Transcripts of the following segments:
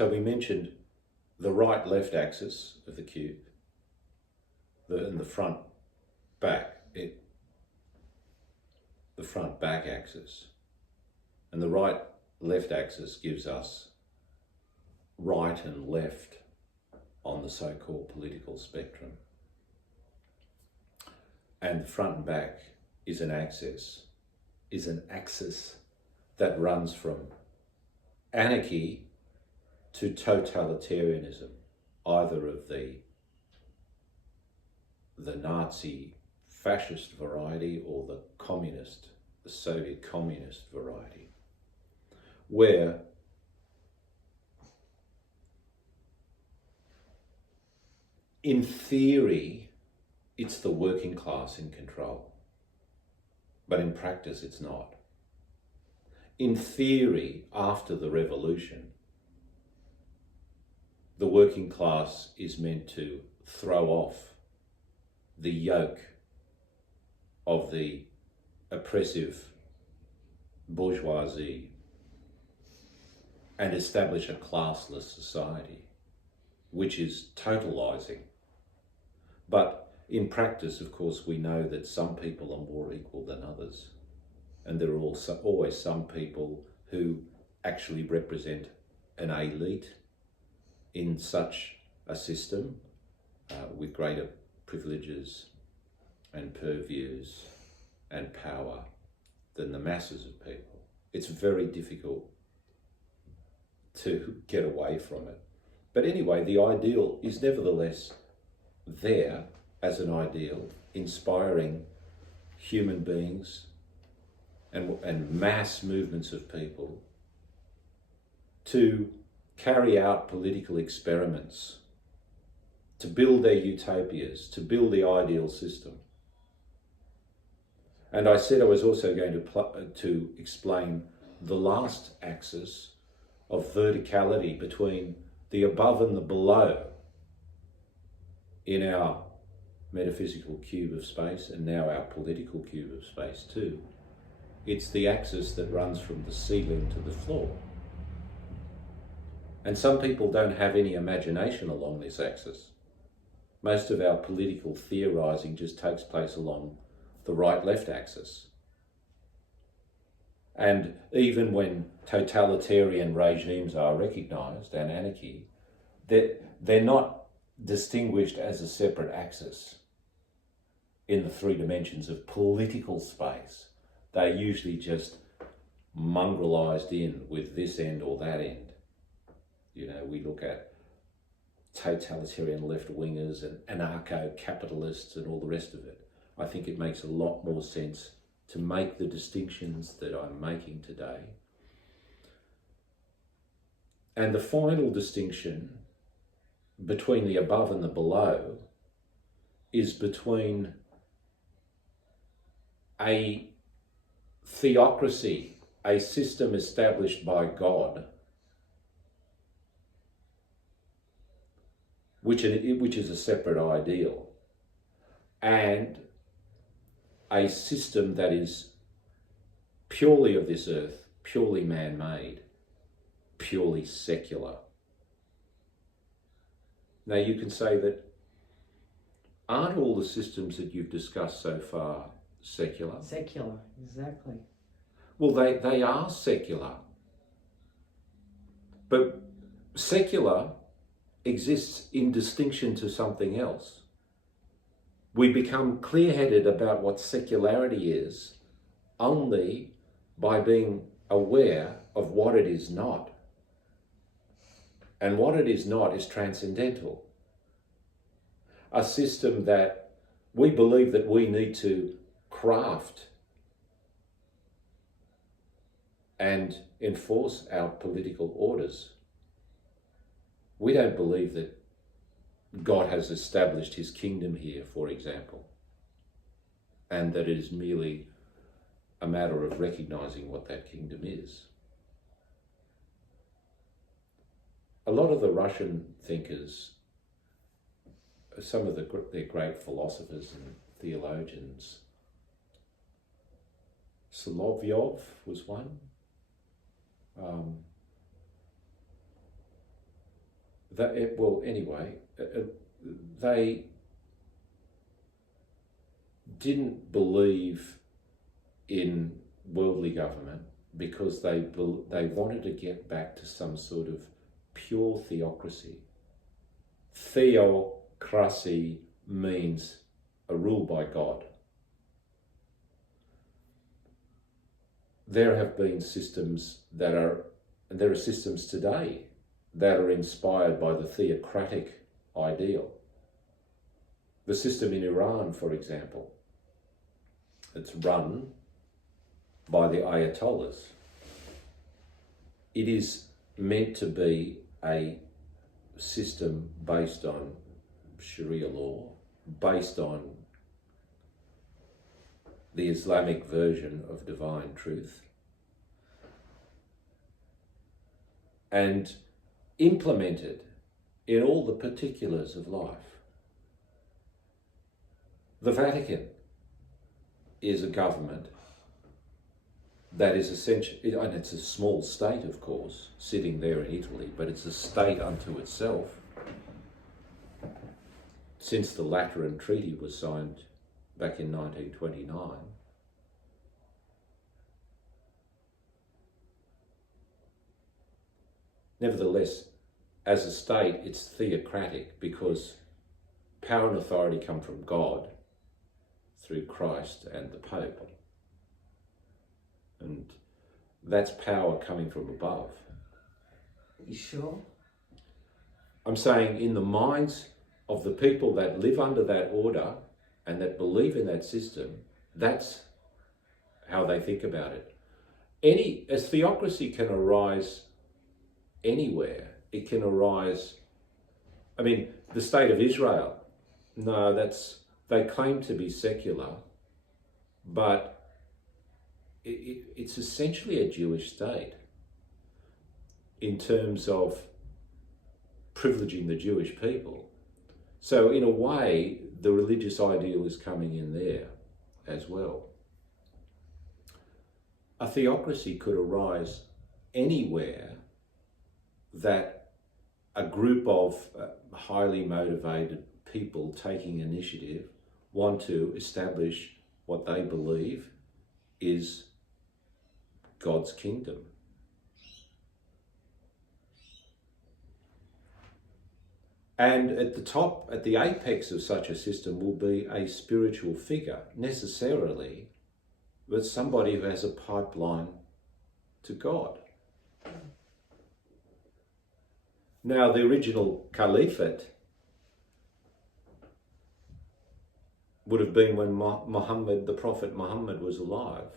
So we mentioned the right-left axis of the cube, and the front-back axis. And the right-left axis gives us right and left on the so-called political spectrum. And the front and back is an axis that runs from anarchy to totalitarianism, either of the Nazi fascist variety or the Soviet communist variety, where in theory it's the working class in control, but in practice it's not. In theory, after the revolution, the working class is meant to throw off the yoke of the oppressive bourgeoisie and establish a classless society, which is totalizing. But in practice, of course, we know that some people are more equal than others. And there are also always some people who actually represent an elite in such a system with greater privileges and purviews and power than the masses of people. It's very difficult to get away from it. But anyway, the ideal is nevertheless there as an ideal, inspiring human beings and mass movements of people to carry out political experiments, to build their utopias, to build the ideal system. And I said I was also going to explain the last axis of verticality between the above and the below in our metaphysical cube of space, and now our political cube of space too. It's the axis that runs from the ceiling to the floor. And some people don't have any imagination along this axis. Most of our political theorising just takes place along the right-left axis. And even when totalitarian regimes are recognised and anarchy, they're not distinguished as a separate axis in the three dimensions of political space. They're usually just mongrelized in with this end or that end. You know, we look at totalitarian left-wingers and anarcho-capitalists and all the rest of it. I think it makes a lot more sense to make the distinctions that I'm making today. And the final distinction between the above and the below is between a theocracy, a system established by God, which is a separate ideal, and a system that is purely of this earth, purely man-made, purely secular. Now you can say that, aren't all the systems that you've discussed so far secular? Secular, exactly. Well, they are secular. But secular exists in distinction to something else. We become clear-headed about what secularity is only by being aware of what it is not. And what it is not is transcendental. A system that we believe that we need to craft and enforce our political orders. We don't believe that God has established his kingdom here, for example, and that it is merely a matter of recognizing what that kingdom is. A lot of the Russian thinkers, some of their great philosophers and theologians, Solovyov was one. they didn't believe in worldly government because they wanted to get back to some sort of pure theocracy. Theocracy means a rule by God. There have been systems there are systems today that are inspired by the theocratic ideal. The system in Iran, for example, it's run by the Ayatollahs. It is meant to be a system based on Sharia law, based on the Islamic version of divine truth, and implemented in all the particulars of life. The Vatican is a government that is essentially, and it's a small state, of course, sitting there in Italy, but it's a state unto itself. Since the Lateran Treaty was signed back in 1929, nevertheless, as a state, it's theocratic because power and authority come from God through Christ and the Pope. And that's power coming from above. You sure? I'm saying in the minds of the people that live under that order and that believe in that system, that's how they think about it. A theocracy can arise anywhere. It can arise, the state of Israel, they claim to be secular, but it's essentially a Jewish state in terms of privileging the Jewish people. So in a way, the religious ideal is coming in there as well. A theocracy could arise anywhere that a group of highly motivated people taking initiative want to establish what they believe is God's kingdom. And at the top, at the apex of such a system will be a spiritual figure, necessarily, but somebody who has a pipeline to God. Now, the original caliphate would have been when the Prophet Muhammad was alive.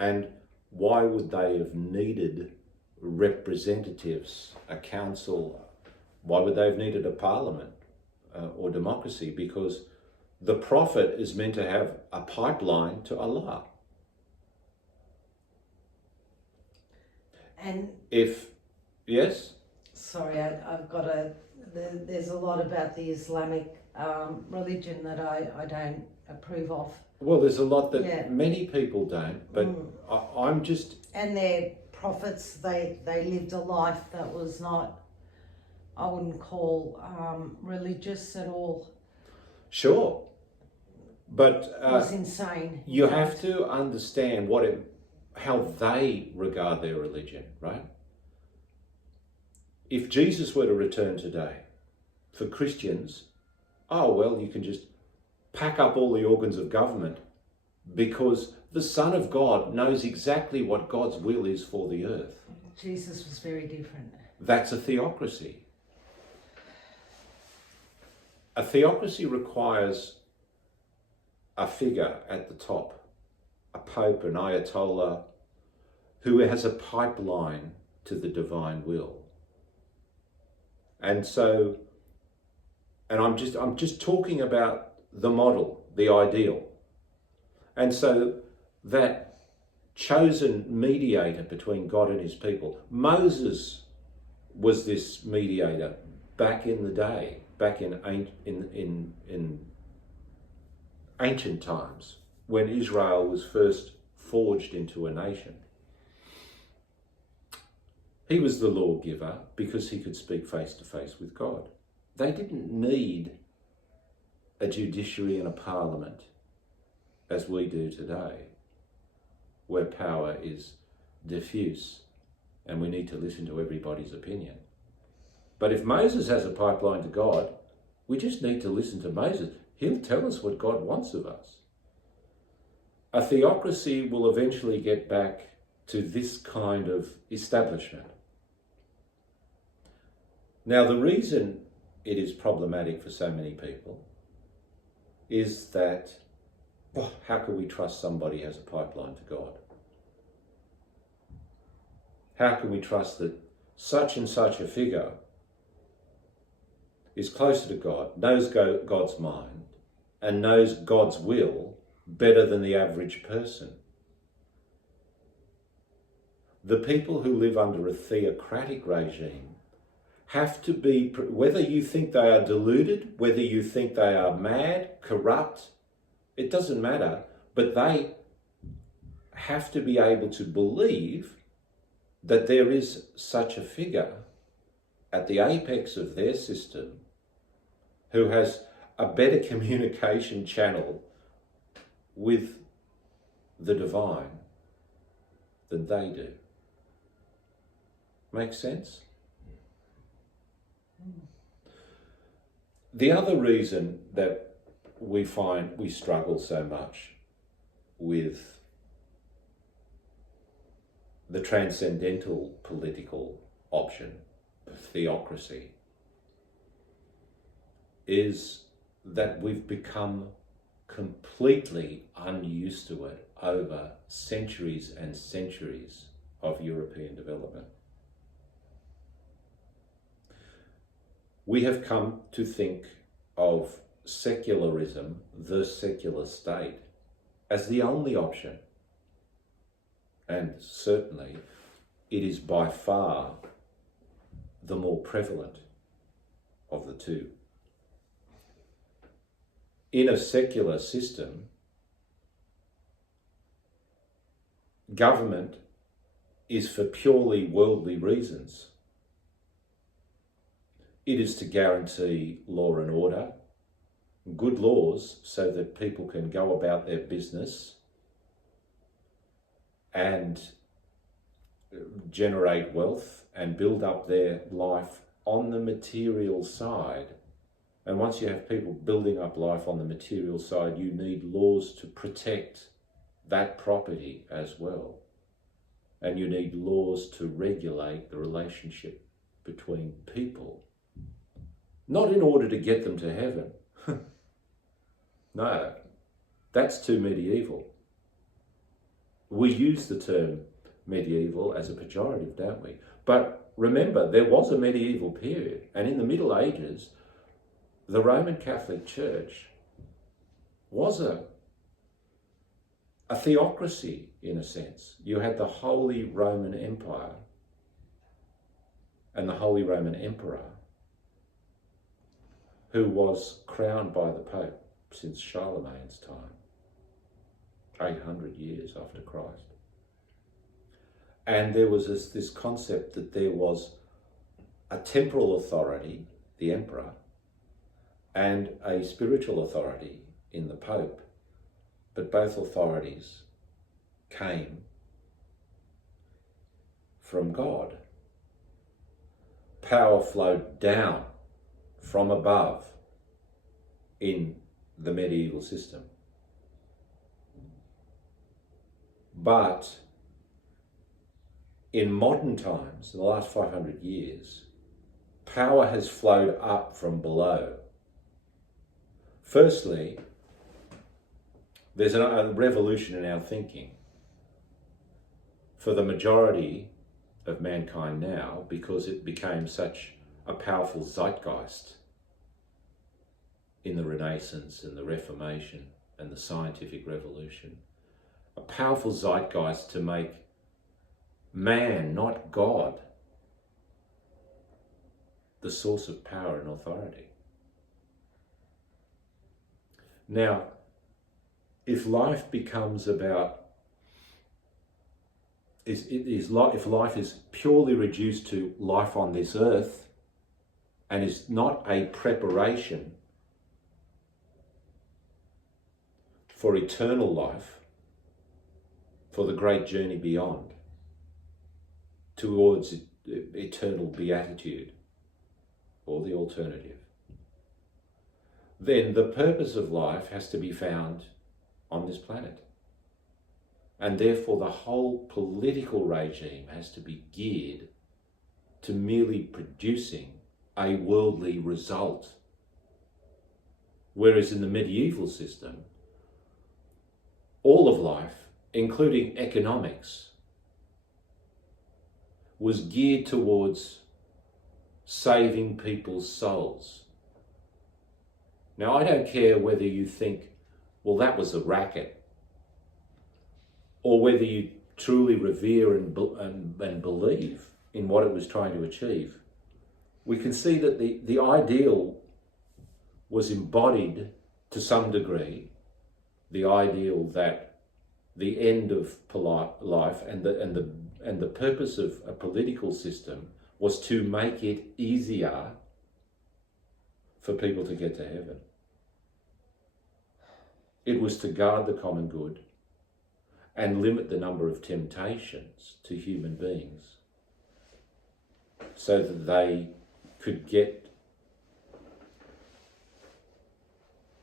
And why would they have needed representatives, a council? Why would they have needed a parliament or democracy? Because the Prophet is meant to have a pipeline to Allah. And yes? Sorry, there's a lot about the Islamic religion that I don't approve of. Well, there's a lot that many people don't, but I'm just... And their prophets, they lived a life that was not, I wouldn't call religious at all. Sure, but... it was insane. You have to understand how they regard their religion, right? If Jesus were to return today, for Christians, you can just pack up all the organs of government because the Son of God knows exactly what God's will is for the earth. Jesus was very different. That's a theocracy. A theocracy requires a figure at the top, a pope, an ayatollah, who has a pipeline to the divine will. And so, I'm just talking about the model, the ideal. And so that chosen mediator between God and his people, Moses was this mediator back in the day, back in ancient times, when Israel was first forged into a nation. He was the lawgiver because he could speak face to face with God. They didn't need a judiciary and a parliament as we do today, where power is diffuse and we need to listen to everybody's opinion. But if Moses has a pipeline to God, we just need to listen to Moses. He'll tell us what God wants of us. A theocracy will eventually get back to this kind of establishment. Now, the reason it is problematic for so many people is that, well, how can we trust somebody has a pipeline to God? How can we trust that such and such a figure is closer to God, knows God's mind, and knows God's will better than the average person? The people who live under a theocratic regime have to be, whether you think they are deluded, whether you think they are mad, corrupt, it doesn't matter, but they have to be able to believe that there is such a figure at the apex of their system who has a better communication channel with the divine than they do. Make sense? The other reason that we find we struggle so much with the transcendental political option of theocracy is that we've become completely unused to it over centuries and centuries of European development. We have come to think of secularism, the secular state, as the only option. And certainly it is by far the more prevalent of the two. In a secular system, government is for purely worldly reasons. It is to guarantee law and order, good laws so that people can go about their business and generate wealth and build up their life on the material side. And once you have people building up life on the material side, you need laws to protect that property as well. And you need laws to regulate the relationship between people. Not in order to get them to heaven. No, that's too medieval. We use the term medieval as a pejorative, don't we? But remember, there was a medieval period, and in the Middle Ages, the Roman Catholic Church was a theocracy, in a sense. You had the Holy Roman Empire and the Holy Roman Emperor, who was crowned by the Pope since Charlemagne's time, 800 years after Christ. And there was this concept that there was a temporal authority, the Emperor, and a spiritual authority in the Pope, but both authorities came from God. Power flowed down from above in the medieval system. But in modern times, in the last 500 years, power has flowed up from below. Firstly, there's a revolution in our thinking for the majority of mankind now, because it became such a powerful zeitgeist in the Renaissance and the Reformation and the scientific revolution. A powerful zeitgeist to make man, not God, the source of power and authority. Now, if life becomes about if life is purely reduced to life on this earth and is not a preparation for eternal life, for the great journey beyond, towards eternal beatitude, or the alternative, then the purpose of life has to be found on this planet. And therefore the whole political regime has to be geared to merely producing a worldly result. Whereas in the medieval system, all of life, including economics, was geared towards saving people's souls. Now, I don't care whether you think, well, that was a racket, or whether you truly revere and believe in what it was trying to achieve. We can see that the ideal was embodied to some degree, the ideal that the end of life and the purpose of a political system was to make it easier for people to get to heaven. It was to guard the common good and limit the number of temptations to human beings so that they could get,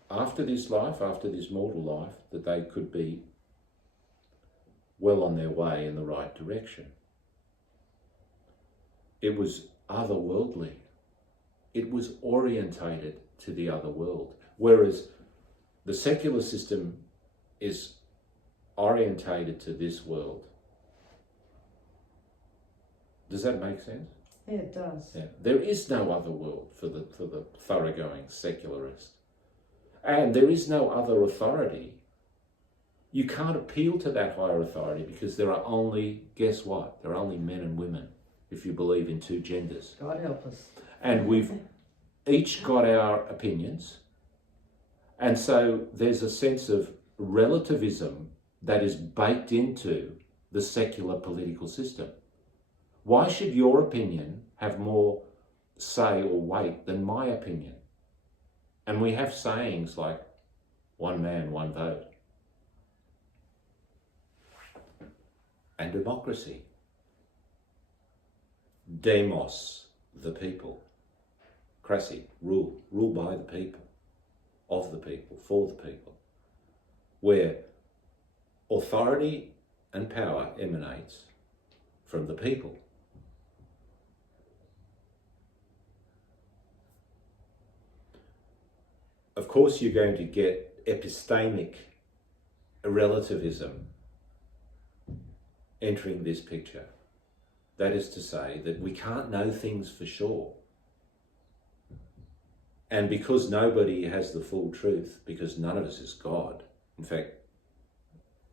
after this life, after this mortal life, that they could be well on their way in the right direction. It was otherworldly. It was orientated to the other world. Whereas the secular system is orientated to this world. Does that make sense? Yeah, it does. Yeah. There is no other world for the thoroughgoing secularist. And there is no other authority. You can't appeal to that higher authority because there are only, guess what? There are only men and women, if you believe in two genders. God help us. And we've each got our opinions. And so there's a sense of relativism that is baked into the secular political system. Why should your opinion have more say or weight than my opinion? And we have sayings like, one man, one vote. And democracy. Demos, the people. Cracy, rule by the people, of the people, for the people. Where authority and power emanates from the people. Of course, you're going to get epistemic relativism entering this picture. That is to say that we can't know things for sure. And because nobody has the full truth, because none of us is God, in fact,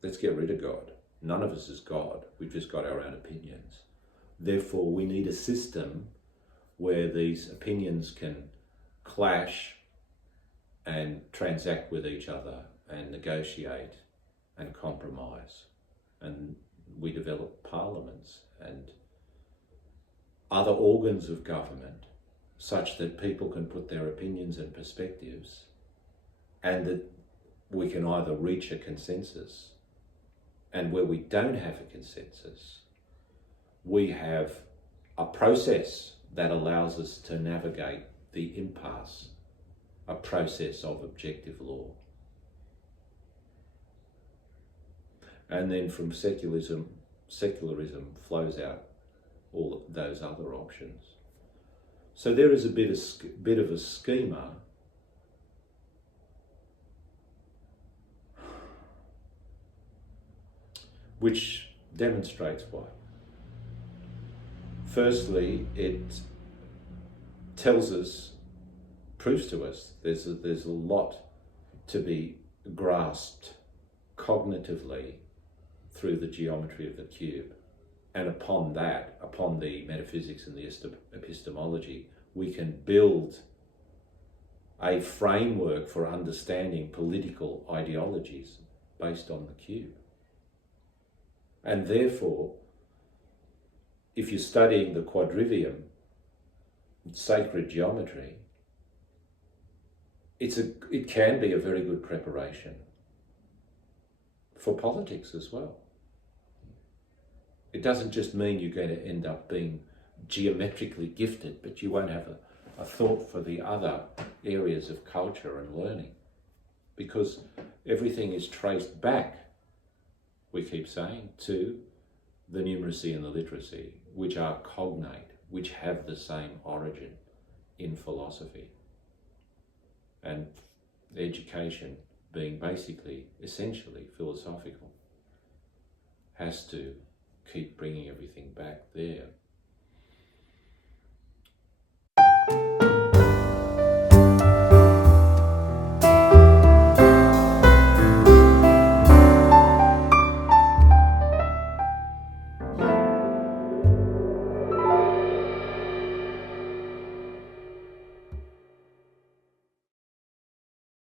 let's get rid of God. None of us is God. We've just got our own opinions. Therefore, we need a system where these opinions can clash and transact with each other and negotiate and compromise. And we develop parliaments and other organs of government such that people can put their opinions and perspectives, and that we can either reach a consensus, and where we don't have a consensus, we have a process that allows us to navigate the impasse, a process of objective law. And then from secularism flows out all of those other options. So there is a bit of a schema which demonstrates why. Firstly, it tells us, proves to us, there's a lot to be grasped cognitively through the geometry of the cube. And upon that, upon the metaphysics and the epistemology, we can build a framework for understanding political ideologies based on the cube. And therefore, if you're studying the quadrivium, sacred geometry, it can be a very good preparation for politics as well. It doesn't just mean you're going to end up being geometrically gifted, but you won't have a thought for the other areas of culture and learning, because everything is traced back, we keep saying, to the numeracy and the literacy, which are cognate, which have the same origin in philosophy. And education, being basically, essentially philosophical, has to keep bringing everything back there.